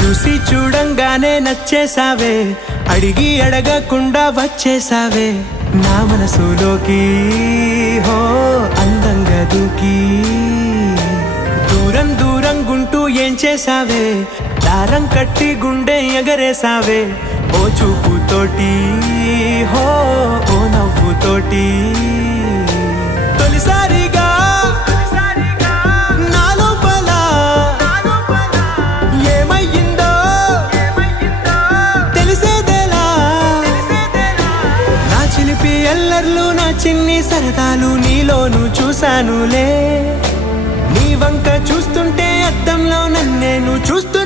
చూసి చూడంగానే నచ్చేసావే, అడిగి అడగకుండా వచ్చేసావే నా మనసులోకి. హో అందంగా దూకి దూరం దూరం గుంటూ ఏం చేసావే, దారం కట్టి గుండె ఎగరేసావే ఓ చూపుతోటి. హో ఓ నవ్వుతోటి తొలిసారిగా నా లోపల ఏమయ్యిందో తెలిసేదేలా. నా చిలిపి ఎల్లర్లు నా చిన్ని సరదాలు నీలోను చూశానులే. నీ వంక చూస్తుంటే అద్దంలో నన్నేను చూస్తూ